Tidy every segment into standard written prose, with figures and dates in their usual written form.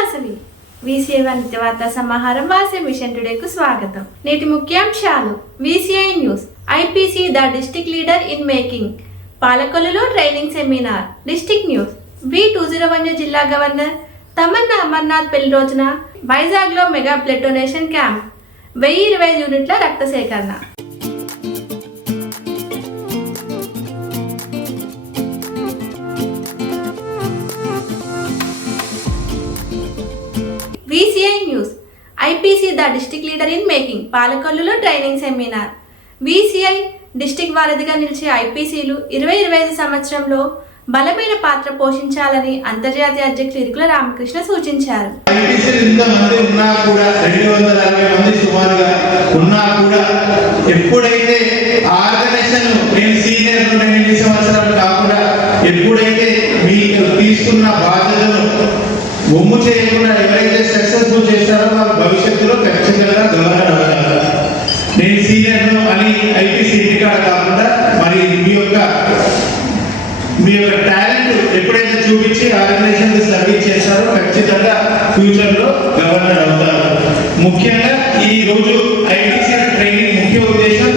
Vasavi VCI నిత్యవార్తా సమాహారం Vasavi machine టుడేకు స్వాగతం. నేటి ముఖ్యాంశాలు. VCI news. IPC the district leader in making. పాలకొల్లులో training seminar. District news. V201 జిల్లా గవర్నర్ తమన్నా అమర్నాథ్ పెళ్లి రోజున వైజాగ్ లో మెగా బ్లడ్ డొనేషన్ క్యాంప్. 1025 యూనిట్ల రక్త సేకరణ. VCI news. IPC the district leader in making. పాలకొల్లులో ట్రైనింగ్ సెమినార్. VCI డిస్ట్రిక్ట్ వారధిగా నిలిచే ఐపీసీలు 2025 సంవత్సరంలో బలమైన పాత్ర పోషించాలని అంతర్జాతీయ అధ్యక్షులు ఇరుకుల రామకృష్ణ సూచించారు. ఎప్పుడైతే ఎప్పుడైతే మీరు తీసుకున్న బాధ్యతను ఒమ్ము చేయకుండా ఎవరైతే సక్సెస్ఫుల్ చేస్తారో వాళ్ళ భవిష్యత్తులో ఖచ్చితంగా గవర్నర్ అవుతారు. నేను సీనియర్ అని ఐపీసీ ఇంటికాడ కాకుండా మరి మీ యొక్క టాలెంట్ ఎప్పుడైతే చూపించి ఆర్గనైజేషన్ సర్వీస్ చేస్తారో ఖచ్చితంగా ఫ్యూచర్ లో గవర్నర్ అవుతారు. ముఖ్యంగా ఈ రోజు ఐపీసీ ట్రైనింగ్ ముఖ్య ఉద్దేశం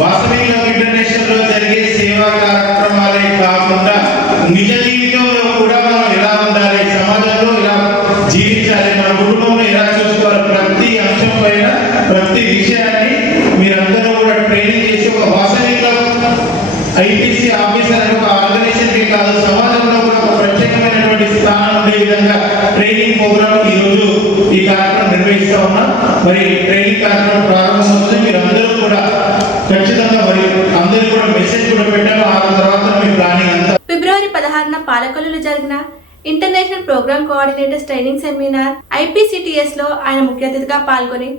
వాసవి ఇంటర్నేషనల్ లో జరిగే సేవా కార్యక్రమాలే కాకుండా నిజ జీవితంలో కూడా మనం ఎలా ఉండాలి, సమాజంలో ఎలా జీవించాలి, మన కుటుంబంలో ఎలా చూసుకోవాలి, ప్రతి అంశం పైన ప్రతి విషయాన్ని మీరందరూ కూడా ట్రైనింగ్ చేసి ఒక వాసవి ఐపీసీ ఆఫీసర్ అనే ఒక ఆర్గనైజేషన్ కి కాదు సమాజంలో కూడా ఒక ప్రత్యేకమైనటువంటి స్థానం ఉండే విధంగా ట్రైనింగ్ ప్రోగ్రామ్ ఈ రోజు ఈ కార్యక్రమం నిర్వహిస్తా ఉన్నాం. మరి ట్రైనింగ్ కార్యక్రమం ప్రారంభమవుతుంది. మీరు అందరూ కూడా ఖచ్చితంగా మరి అందరూ కూడా మెసేజ్ కూడా పెట్టారు. ఆ తర్వాత మీ ప్లానింగ్ అంతా. ఫిబ్రవరి 16న పాలకొల్లులో జరిగిన international program coordinators training seminar IPCTS లో ఆయన ముఖ్య అతిథిగా పాల్గొని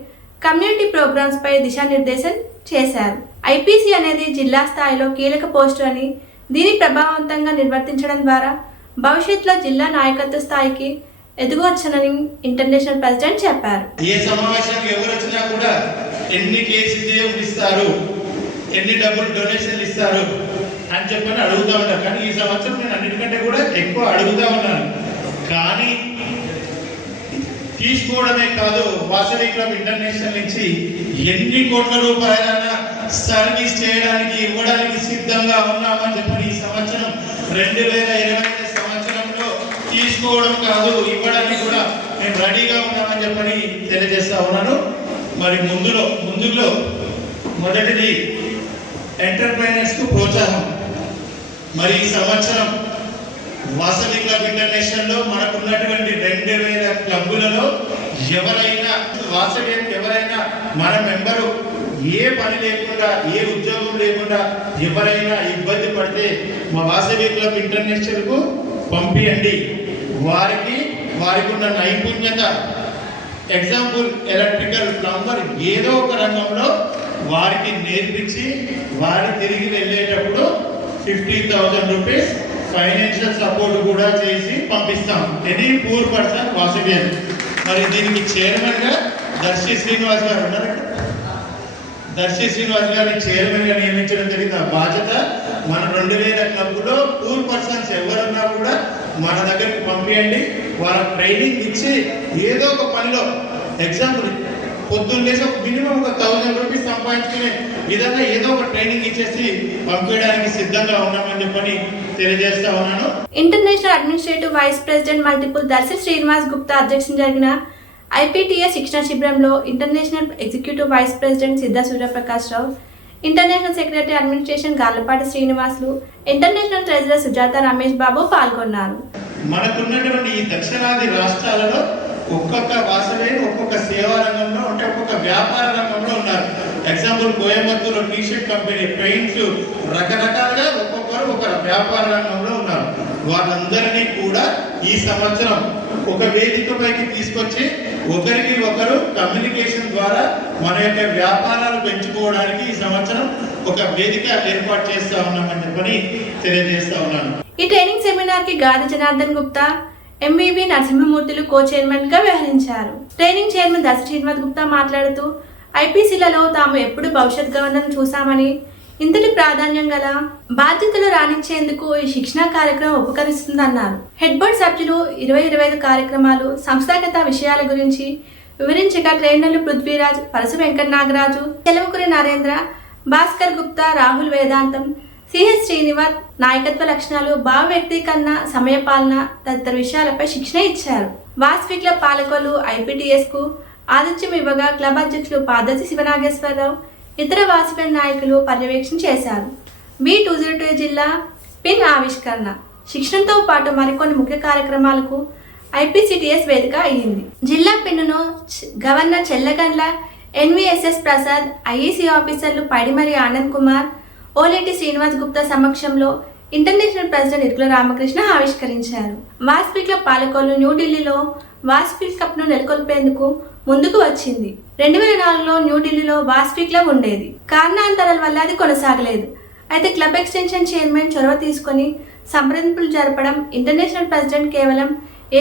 కమ్యూనిటీ ప్రోగ్రామ్స్ పై దిశానిర్దేశం చేశారు. ఐపీసీ అనేది జిల్లా స్థాయిలో కీలక పోస్టు అని, దీన్ని ప్రభావవంతంగా నిర్వర్తించడం ద్వారా భవిష్యత్తులో జిల్లా నాయకత్వ స్థాయికి ఎదగవచ్చునని ఇంటర్నేషనల్ ప్రెసిడెంట్ చెప్పారు. ఏ సమావేశానికి ఎవరు వచ్చినా కూడా ఎన్ని కేసీఎం ఇస్తారు, ఎన్ని డబ్బులు డొనేషన్లు ఇస్తారు అని చెప్పని అడుగుతా ఉంటారు. కానీ ఈ సంవత్సరం నేను అన్నిటికంటే కూడా ఎక్కువ అడుగుతా ఉన్నాను. కానీ తీసుకోవడమే కాదు, వాసవి క్లబ్ ఇంటర్నేషనల్ నుంచి ఎన్ని కోట్ల రూపాయలైనా సర్వీస్ చేయడానికి ఇవ్వడానికి సిద్ధంగా ఉన్నామని చెప్పని ఈ సంవత్సరం 2025 సంవత్సరంలో తీసుకోవడం కాదు ఇవ్వడానికి కూడా మేము రెడీగా ఉన్నామని చెప్పని తెలియజేస్తా ఉన్నాను. మరి ముందులో మొదటిది ఎంటర్ప్రైనర్స్ కు ప్రోత్సాహం. మరి ఈ సంవత్సరం వాసవి క్లబ్ ఇంటర్నేషనల్ లో మనకు ఉన్నటువంటి 2000 క్లబ్బులలో ఎవరైనా మన మెంబరు ఏ పని లేకుండా ఏ ఉద్యోగం లేకుండా ఎవరైనా ఇబ్బంది పడితే మా వాసవి క్లబ్ ఇంటర్నేషనల్ కు పంపియండి. వారికి ఉన్న నైపుణ్యత, ఎగ్జాంపుల్ ఎలక్ట్రికల్, ప్లంబర్, ఏదో ఒక రంగంలో వారికి నేర్పించి వారి తిరిగి వెళ్ళేటప్పుడు 50,000 రూపీస్ ఫైనాన్షియల్ సపోర్ట్ కూడా చేసి పంపిస్తాం. ఎనీ పూర్ పర్సన్ వాసవియన్. మరి దీనికి చైర్మన్ గా దర్శి శ్రీనివాస్ గారు ఉన్నారు. దర్శి శ్రీనివాస్ గారిని చైర్మన్ గా నియమించడం జరిగింది. ఆ బాధ్యత మన 2000 క్లబ్లో పూర్ పర్సన్స్ ఎవరున్నా కూడా మన దగ్గరికి పంపించండి. వాళ్ళ ట్రైనింగ్ ఇచ్చి ఏదో ఒక పనిలో, ఎగ్జాంపుల్ పొద్దున్న లేసి మినిమం ఒక 1000 రూపీస్ సంపాదించుకునే విధంగా ఏదో ఒక ట్రైనింగ్ ఇచ్చేసి పంపించడానికి సిద్ధంగా ఉన్నామని చెప్పని తెలియజేస్తా ఉన్నాను. International administrative vice president multiple Darshi Srinivas Gupta అధ్యక్షతన జరిగిన IPTS శిక్షణ శిబిరంలో international executive vice president Siddha Suryaprakash Rao, international secretary administration Garlapati Srinivasulu, international treasurer Sujatha Ramesh Babu పాల్గొన్నారు. మనకున్నటువంటి ఈ దక్షిణాది రాష్ట్రాలలో ఒక్కొక్క వాసవి ఒక్కొక్క సేవా రంగంలో అంటే ఒక్కొక్క వ్యాపార రంగంలో ఉన్నారు. Example Coimbatore t shirt company, paints, రకరకాలుగా ఒక్కొక్కరు ఒక వ్యాపార రంగంలో ఉన్నారు. వాళ్ళందరినీ కూడా ఈ సంవత్సరం ఒక వేదికపైకి తీసుకొచ్చి ఒకరికి ఒకరు కమ్యూనికేషన్ ద్వారా మన యొక్క వ్యాపారాలు పెంచుకోవడానికి ఈ సంవత్సరం ఒక వేదిక ఏర్పాటు చేస్తా ఉన్నామని చెప్పని తెలియజేస్తా ఉన్నాను. ఈ ట్రైనింగ్ సెమినార్ కి Gadi Janardhan Gupta, MVV Narasimhamurthulu co chairman గా వ్యవహరించారు. ట్రైనింగ్ చైర్మన్ దర్శి శ్రీనివాస్ గుప్తా మాట్లాడుతూ ఐపీసీలలో తాము ఎప్పుడు భవిష్యత్ గవర్నర్ చూసామని, ఇంతటి ప్రాధాన్యం గల బాధ్యతలు రాణించేందుకు ఈ శిక్షణా కార్యక్రమం ఉపకరిస్తుందన్నారు. హెడ్ బోర్డ్ సభ్యులు 20-25 కార్యక్రమాలు సంస్థాగత విషయాల గురించి వివరించగా ట్రైనర్లు పృథ్వీరాజ్, పరసు వెంకట నాగరాజు, చెలమకురి నరేంద్ర, భాస్కర్ గుప్తా, రాహుల్ వేదాంతం, సిహెచ్ శ్రీనివాస్ నాయకత్వ లక్షణాలు, భావ వ్యక్తీకరణ, సమయపాలన తదితర విషయాలపై శిక్షణ ఇచ్చారు. వాసవి క్లబ్ పాలకులు IPTS కు ఆతిథ్యం ఇవ్వగా క్లబ్ అధ్యక్షులు పాదర్శి శివనాగేశ్వరరావు, ఇతర వాసవి నాయకులు పర్యవేక్షణ చేశారు. B202 జిల్లా పిన్ ఆవిష్కరణ శిక్షణతో పాటు మరికొన్ని ముఖ్య కార్యక్రమాలకు IPCTS వేదిక అయ్యింది. జిల్లా పిన్నును గవర్నర్ చెల్లగండ్ల NVSS ప్రసాద్, IEC ఆఫీసర్లు పైడిమరి ఆనంద్ కుమార్, ఓలేటి శ్రీనివాస్ గుప్తా సమక్షంలో ఇంటర్నేషనల్ ప్రెసిడెంట్ ఇరుకుల రామకృష్ణ ఆవిష్కరించారు. వాసవి క్లబ్ పాలకులు న్యూఢిల్లీలో వాసవి కప్ను నెలకొల్పేందుకు ముందుకు వచ్చింది. 2004లో న్యూఢిల్లీలో వాసవి క్లబ్ ఉండేది. కారణాంతరాల వల్ల అది కొనసాగలేదు. అయితే క్లబ్ ఎక్స్టెన్షన్ చైర్మన్ చొరవ తీసుకుని సంప్రదింపులు జరపడం, ఇంటర్నేషనల్ ప్రెసిడెంట్ కేవలం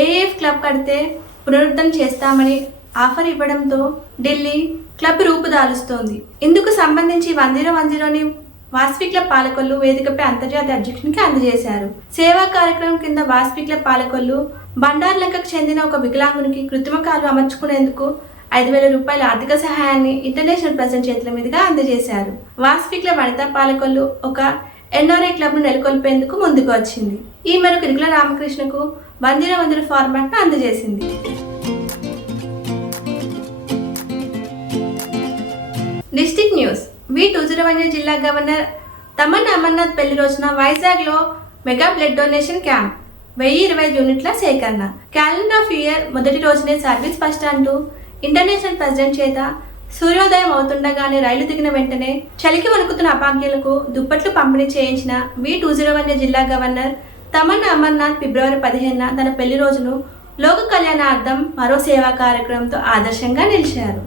AAF క్లబ్ కడితే పునరుద్ధరణ చేస్తామని ఆఫర్ ఇవ్వడంతో ఢిల్లీ క్లబ్ రూపుదాలుస్తోంది. ఇందుకు సంబంధించి 1010ని వాసవి క్లబ్ పాలకొల్లు వేదికపై అంతర్జాతీయ అధ్యక్షునికి అందజేశారు. సేవా కార్యక్రమం కింద వాసవి క్లబ్ పాలకొల్లు బండార్లంకకు చెందిన ఒక వికలాంగునికి కృత్రిమ కాలు అమర్చుకునేందుకు 5,000 రూపాయల ఆర్థిక సహాయాన్ని ఇంటర్నేషనల్ ప్రెసిడెంట్ చేతుల మీదుగా అందజేశారు. వాసవి క్లబ్ వనితా పాలకొల్లు ఒక NRI క్లబ్ను నెలకొల్పేందుకు ముందుకు వచ్చింది. ఈ మేరకు ఇరుకుల రామకృష్ణకు 100 ఫార్మాట్ను అందజేసింది. District news. B201 జిల్లా గవర్నర్ తమన్నా అమర్నాథ్ పెళ్లి రోజున వైజాగ్లో మెగా బ్లడ్ డొనేషన్ క్యాంప్, 1025 యూనిట్ల సేకరణ. క్యాలెండర్ ఆఫ్ ఇయర్ మొదటి రోజునే సర్వీస్ ఫస్ట్ అంటూ ఇంటర్నేషనల్ ప్రెసిడెంట్ చేత సూర్యోదయం అవుతుండగానే రైలు దిగిన వెంటనే చలికి వణుకుతున్న అపాంగ్యులకు దుప్పట్లు పంపిణీ చేయించిన B201 జిల్లా గవర్నర్ తమన్నా అమర్నాథ్ ఫిబ్రవరి 15న తన పెళ్లి రోజును లోక కళ్యాణార్థం మరో సేవా కార్యక్రమంతో ఆదర్శంగా నిలిచారు.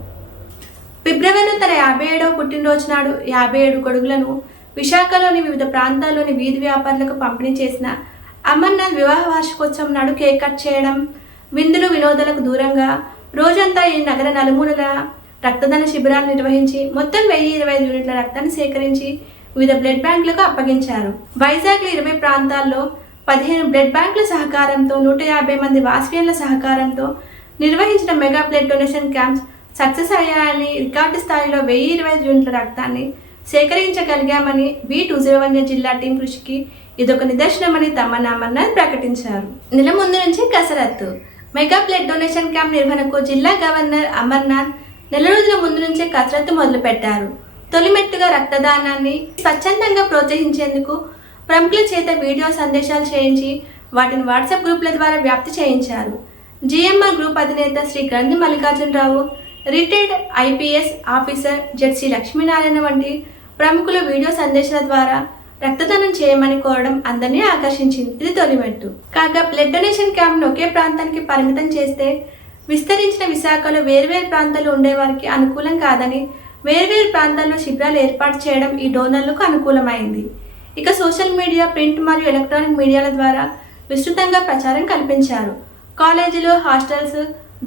ఫిబ్రవరిలో తన 57వ పుట్టినరోజు నాడు 57 గొడుగులను విశాఖలోని వివిధ ప్రాంతాల్లోని వీధి వ్యాపారులకు పంపిణీ చేసిన అమర్నాథ్ వివాహ వార్షికోత్సవం నాడు కేక్ కట్ చేయడం, విందులు వినోదాలకు దూరంగా రోజంతా ఈ నగర నలుమూలల రక్తదాన శిబిరాలు నిర్వహించి మొత్తం 1025 యూనిట్ల రక్తాన్ని సేకరించి వివిధ బ్లడ్ బ్యాంకులకు అప్పగించారు. వైజాగ్లో 20 ప్రాంతాల్లో 15 బ్లడ్ బ్యాంకుల సహకారంతో 150 మంది వాసవియన్ల సహకారంతో నిర్వహించిన mega blood donation camps success అయ్యాయని, రికార్డు స్థాయిలో 1025 యూనిట్ల రక్తాన్ని సేకరించగలిగామని B201 జిల్లా టీం కృషికి ఇదొక నిదర్శనమని తమన్నా అమర్నాథ్ ప్రకటించారు. నెల ముందు నుంచి కసరత్తు. మెగా బ్లడ్ డొనేషన్ క్యాంప్ నిర్వహణకు జిల్లా గవర్నర్ అమర్నాథ్ నెల రోజుల ముందు నుంచే కసరత్తు మొదలుపెట్టారు. తొలిమెట్టుగా రక్తదానాన్ని స్వచ్ఛందంగా ప్రోత్సహించేందుకు ప్రముఖుల చేత వీడియో సందేశాలు చేయించి వాటిని వాట్సాప్ గ్రూపుల ద్వారా వ్యాప్తి చేయించారు. GMR గ్రూప్ అధినేత శ్రీ గ్రంథి Mallikarjunarao, retired IPS officer ZC Lakshminarayana వంటి ప్రముఖులు వీడియో సందేశాల ద్వారా రక్తదానం చేయమని కోరడం అందరినీ ఆకర్షించింది. ఇది తొలిమెట్టు. కాగా బ్లడ్ డొనేషన్ క్యాంప్ను ఒకే ప్రాంతానికి పరిమితం చేస్తే విస్తరించిన విశాఖలో వేర్వేరు ప్రాంతాలు ఉండేవారికి అనుకూలం కాదని వేర్వేరు ప్రాంతాల్లో శిబిరాలు ఏర్పాటు చేయడం ఈ డోనర్లకు అనుకూలమైంది. ఇక సోషల్ మీడియా, ప్రింట్ మరియు ఎలక్ట్రానిక్ మీడియాల ద్వారా విస్తృతంగా ప్రచారం కల్పించారు. కాలేజీలు, హాస్టల్స్,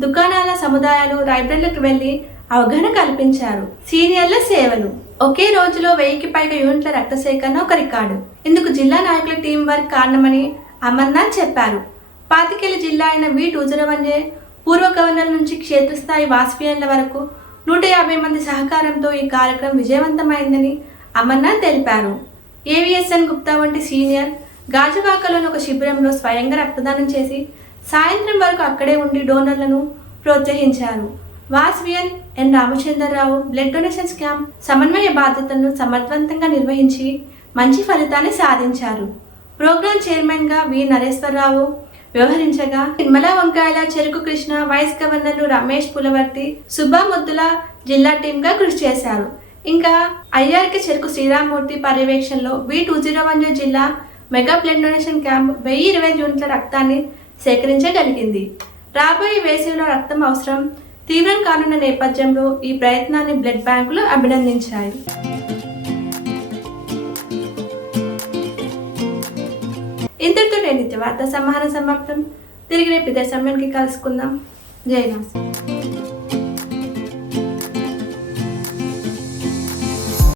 దుకాణాల సముదాయాలు, లైబ్రరీలకు వెళ్లి అవగాహన కల్పించారు. సీనియర్ల సేవలు. ఒకే రోజులో 1000కి పైగా యూనిట్ల రక్త సేకరణ ఒక రికార్డు. ఇందుకు జిల్లా నాయకుల టీం వర్క్ కారణమని అమర్నాథ్ చెప్పారు. 25 జిల్లా అయిన B201 పూర్వ గవర్నర్ నుంచి క్షేత్రస్థాయి వాసవియన్ల వరకు 150 మంది సహకారంతో ఈ కార్యక్రమం విజయవంతమైందని అమర్నాథ్ తెలిపారు. AVSN గుప్తా వంటి సీనియర్ గాజువాకలోని ఒక శిబిరంలో స్వయంగా రక్తదానం చేసి సాయంత్రం వరకు అక్కడే ఉండి డోనర్లను ప్రోత్సహించారు. Vasavian N. Ramachandrarao blood donations camp సమన్వయ బాధ్యతలను సమర్థవంతంగా నిర్వహించి మంచి ఫలితాన్ని సాధించారు. ప్రోగ్రాం చైర్మన్గా V. నరేశ్వరరావు వ్యవహరించగా నిర్మలా వంకాయల, చెరుకు కృష్ణ, వైస్ గవర్నర్లు రమేష్ పులవర్తి, సుబ్బా ముద్దుల జిల్లా టీంగా కృషి చేశారు. ఇంకా IRK చెరుకు శ్రీరామూర్తి పర్యవేక్షణలో B201 జిల్లా మెగా బ్లడ్ డొనేషన్ క్యాంప్ 1025 యూనిట్ల రక్తాన్ని సేకరించగలిగింది. రాబోయే వేసవిలో రక్తం అవసరం తీవ్రం కానున్న నేపథ్యంలో ఈ ప్రయత్నాన్ని బ్లడ్ బ్యాంకులు అభినందించాయి. ఇంతటితో నిత్య వార్తా సమాహారం సమాప్తం. తిరిగి రేపు ఇదే సమయానికి కలుసుకుందాం. జై హింద్.